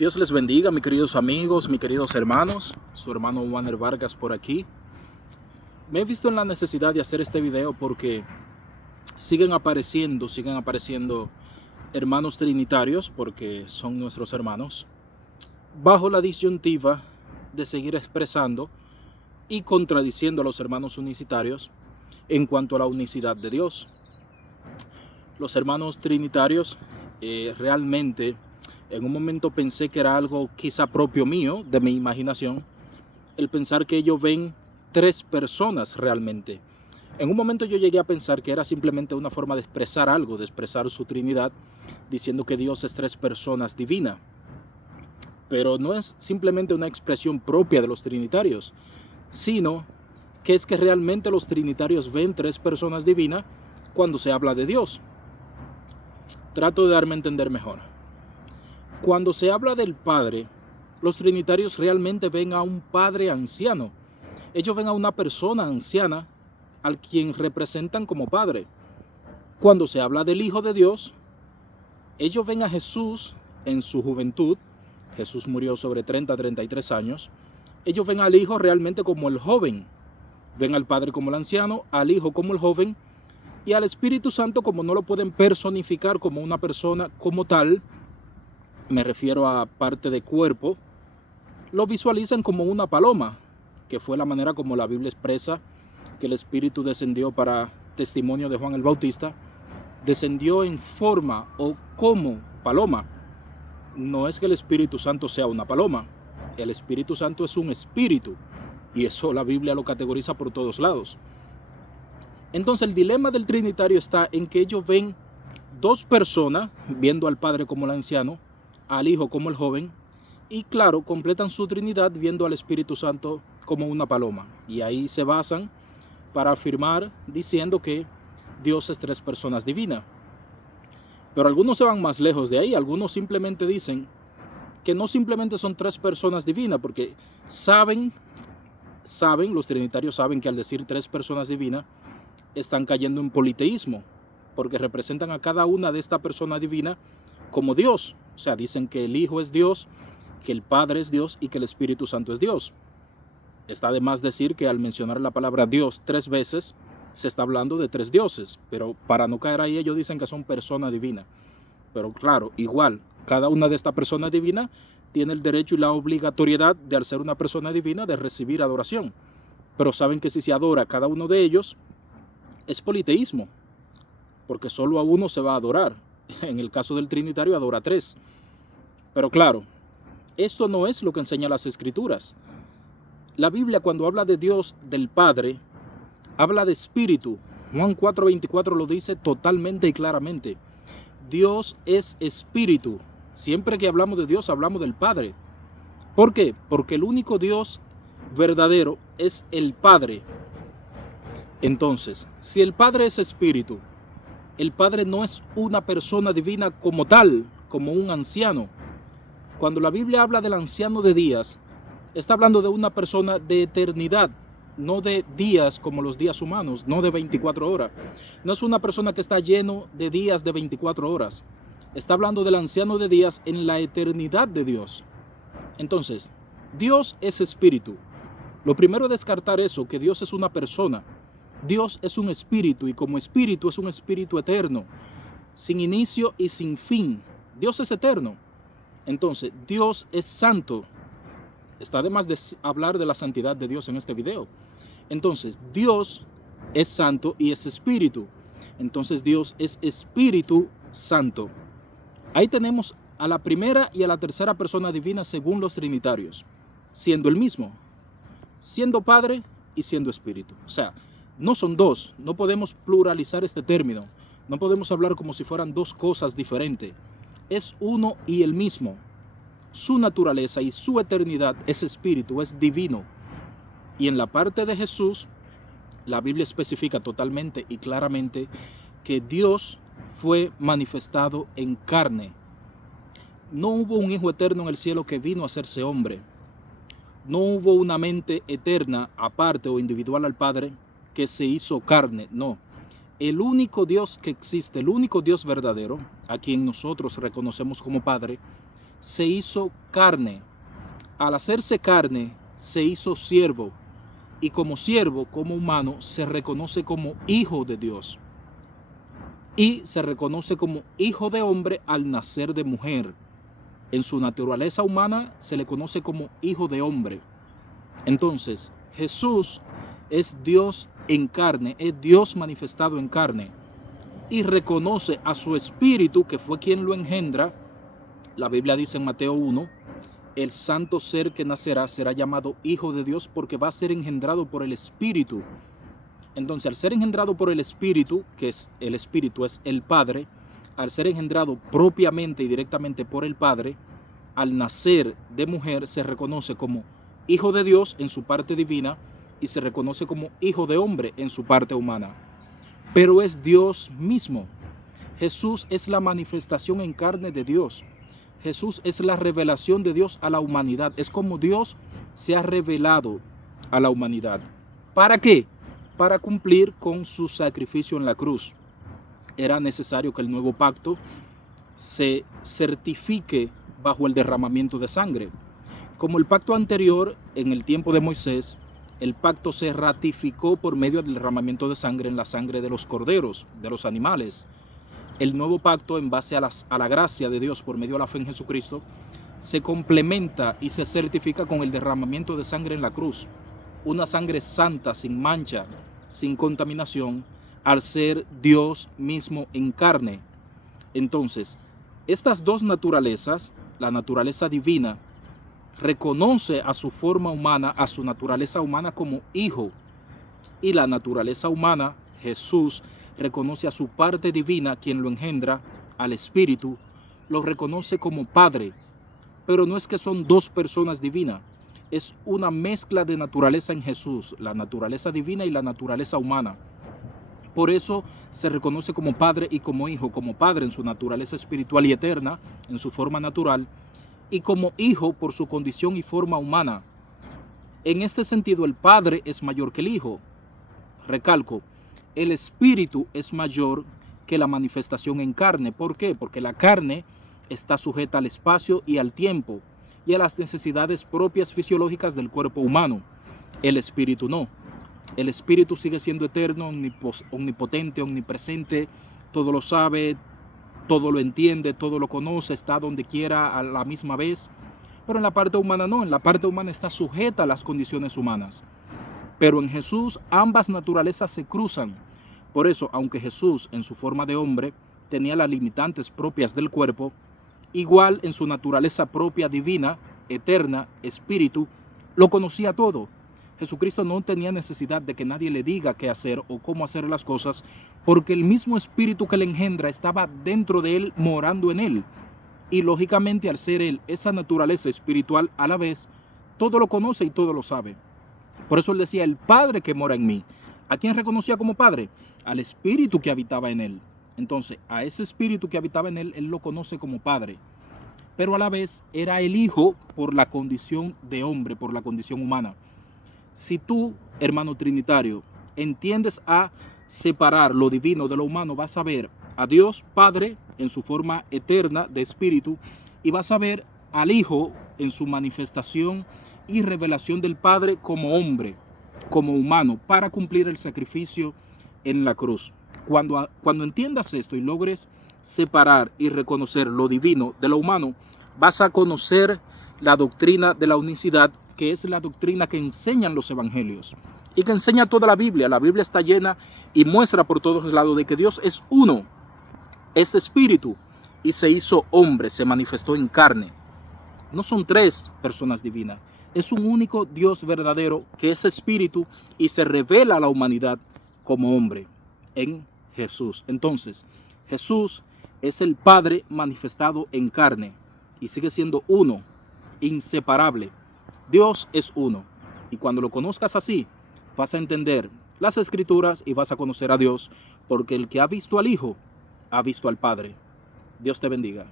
Dios les bendiga, mis queridos amigos, mis queridos hermanos. Su hermano Wanner Vargas por aquí. Me he visto en la necesidad de hacer este video porque siguen apareciendo hermanos trinitarios, porque son nuestros hermanos, bajo la disyuntiva de seguir expresando y contradiciendo a los hermanos unicitarios en cuanto a la unicidad de Dios. Los hermanos trinitarios realmente en un momento pensé que era algo quizá propio mío, de mi imaginación, el pensar que ellos ven tres personas realmente. En un momento yo llegué a pensar que era simplemente una forma de expresar algo, de expresar su Trinidad, diciendo que Dios es tres personas divinas. Pero no es simplemente una expresión propia de los trinitarios, sino que es que realmente los trinitarios ven tres personas divinas cuando se habla de Dios. Trato de darme a entender mejor. Cuando se habla del Padre, los trinitarios realmente ven a un Padre anciano. Ellos ven a una persona anciana al quien representan como Padre. Cuando se habla del Hijo de Dios, ellos ven a Jesús en su juventud. Jesús murió sobre 33 años. Ellos ven al Hijo realmente como el joven. Ven al Padre como el anciano, al Hijo como el joven y al Espíritu Santo, como no lo pueden personificar como una persona como tal, me refiero a parte de cuerpo, lo visualizan como una paloma, que fue la manera como la Biblia expresa que el Espíritu descendió para testimonio de Juan el Bautista, descendió en forma o como paloma. No es que el Espíritu Santo sea una paloma, el Espíritu Santo es un espíritu, y eso la Biblia lo categoriza por todos lados. Entonces el dilema del trinitario está en que ellos ven dos personas, viendo al Padre como el anciano, al Hijo como el joven, y claro, completan su Trinidad viendo al Espíritu Santo como una paloma. Y ahí se basan para afirmar diciendo que Dios es tres personas divinas. Pero algunos se van más lejos de ahí, algunos simplemente dicen que no simplemente son tres personas divinas, porque saben, los trinitarios saben que al decir tres personas divinas, están cayendo en politeísmo, porque representan a cada una de estas personas divinas como Dios. O sea, dicen que el Hijo es Dios, que el Padre es Dios y que el Espíritu Santo es Dios. Está de más decir que al mencionar la palabra Dios tres veces, se está hablando de tres dioses, pero para no caer ahí ellos dicen que son personas divinas. Pero claro, igual, cada una de estas personas divinas tiene el derecho y la obligatoriedad de, al ser una persona divina, de recibir adoración. Pero saben que si se adora a cada uno de ellos, es politeísmo, porque solo a uno se va a adorar. En el caso del trinitario adora a tres. Pero claro, esto no es lo que enseñan las Escrituras. La Biblia, cuando habla de Dios, del Padre, habla de espíritu. Juan 4:24 lo dice totalmente y claramente. Dios es espíritu. Siempre que hablamos de Dios, hablamos del Padre. ¿Por qué? Porque el único Dios verdadero es el Padre. Entonces, si el Padre es espíritu, el Padre no es una persona divina como tal, como un anciano. Cuando la Biblia habla del anciano de días, está hablando de una persona de eternidad, no de días como los días humanos, no de 24 horas. No es una persona que está lleno de días de 24 horas. Está hablando del anciano de días en la eternidad de Dios. Entonces, Dios es espíritu. Lo primero es descartar eso, que Dios es una persona. Dios es un espíritu y como espíritu es un espíritu eterno, sin inicio y sin fin. Dios es eterno. Entonces, Dios es santo. Está de más de hablar de la santidad de Dios en este video. Entonces, Dios es santo y es espíritu. Entonces, Dios es Espíritu Santo. Ahí tenemos a la primera y a la tercera persona divina según los trinitarios, siendo el mismo, siendo Padre y siendo Espíritu. O sea, no son dos, no podemos pluralizar este término, no podemos hablar como si fueran dos cosas diferentes. Es uno y el mismo. Su naturaleza y su eternidad es espíritu, es divino. Y en la parte de Jesús, la Biblia especifica totalmente y claramente que Dios fue manifestado en carne. No hubo un Hijo eterno en el cielo que vino a hacerse hombre. No hubo una mente eterna aparte o individual al Padre que se hizo carne, no. El único Dios que existe, el único Dios verdadero, a quien nosotros reconocemos como Padre, se hizo carne. Al hacerse carne, se hizo siervo. Y como siervo, como humano, se reconoce como hijo de Dios. Y se reconoce como hijo de hombre al nacer de mujer. En su naturaleza humana se le conoce como hijo de hombre. Entonces, Jesús es Dios en carne, es Dios manifestado en carne. Y reconoce a su espíritu, que fue quien lo engendra. La Biblia dice en Mateo 1, el santo ser que nacerá será llamado hijo de Dios porque va a ser engendrado por el espíritu. Entonces, al ser engendrado por el espíritu, que es el espíritu es el Padre, al ser engendrado propiamente y directamente por el Padre, al nacer de mujer se reconoce como hijo de Dios en su parte divina y se reconoce como hijo de hombre en su parte humana. Pero es Dios mismo. Jesús es la manifestación en carne de Dios. Jesús es la revelación de Dios a la humanidad. Es como Dios se ha revelado a la humanidad. ¿Para qué? Para cumplir con su sacrificio en la cruz. Era necesario que el nuevo pacto se certifique bajo el derramamiento de sangre. Como el pacto anterior, en el tiempo de Moisés, el pacto se ratificó por medio del derramamiento de sangre en la sangre de los corderos, de los animales. El nuevo pacto, en base a la gracia de Dios por medio de la fe en Jesucristo, se complementa y se certifica con el derramamiento de sangre en la cruz. Una sangre santa, sin mancha, sin contaminación, al ser Dios mismo en carne. Entonces, estas dos naturalezas, la naturaleza divina, reconoce a su forma humana, a su naturaleza humana como hijo, y la naturaleza humana, Jesús, reconoce a su parte divina, quien lo engendra, al Espíritu, lo reconoce como Padre. Pero no es que son dos personas divinas, es una mezcla de naturaleza en Jesús, la naturaleza divina y la naturaleza humana. Por eso se reconoce como Padre y como Hijo, como Padre en su naturaleza espiritual y eterna, en su forma natural, y como Hijo por su condición y forma humana. En este sentido, el Padre es mayor que el Hijo. Recalco, el Espíritu es mayor que la manifestación en carne. ¿Por qué? Porque la carne está sujeta al espacio y al tiempo y a las necesidades propias fisiológicas del cuerpo humano. El Espíritu no. El Espíritu sigue siendo eterno, omnipotente, omnipresente, todo lo sabe, todo lo entiende, todo lo conoce, está donde quiera a la misma vez. Pero en la parte humana no, en la parte humana está sujeta a las condiciones humanas. Pero en Jesús ambas naturalezas se cruzan. Por eso, aunque Jesús en su forma de hombre tenía las limitantes propias del cuerpo, igual en su naturaleza propia divina, eterna, espíritu, lo conocía todo. Jesucristo no tenía necesidad de que nadie le diga qué hacer o cómo hacer las cosas, porque el mismo espíritu que le engendra estaba dentro de él, morando en él. Y lógicamente, al ser él esa naturaleza espiritual a la vez, todo lo conoce y todo lo sabe. Por eso él decía, el Padre que mora en mí. ¿A quién reconocía como Padre? Al espíritu que habitaba en él. Entonces, a ese espíritu que habitaba en él, él lo conoce como Padre. Pero a la vez era el Hijo por la condición de hombre, por la condición humana. Si tú, hermano trinitario, entiendes a separar lo divino de lo humano, vas a ver a Dios Padre en su forma eterna de espíritu y vas a ver al Hijo en su manifestación y revelación del Padre como hombre, como humano, para cumplir el sacrificio en la cruz. Cuando entiendas esto y logres separar y reconocer lo divino de lo humano, vas a conocer la doctrina de la unicidad, que es la doctrina que enseñan los evangelios y que enseña toda la Biblia. La Biblia está llena y muestra por todos lados de que Dios es uno, es espíritu y se hizo hombre, se manifestó en carne. No son tres personas divinas, es un único Dios verdadero que es espíritu y se revela a la humanidad como hombre en Jesús. Entonces, Jesús es el Padre manifestado en carne y sigue siendo uno, inseparable. Dios es uno. Y cuando lo conozcas así, vas a entender las Escrituras y vas a conocer a Dios, porque el que ha visto al Hijo, ha visto al Padre. Dios te bendiga.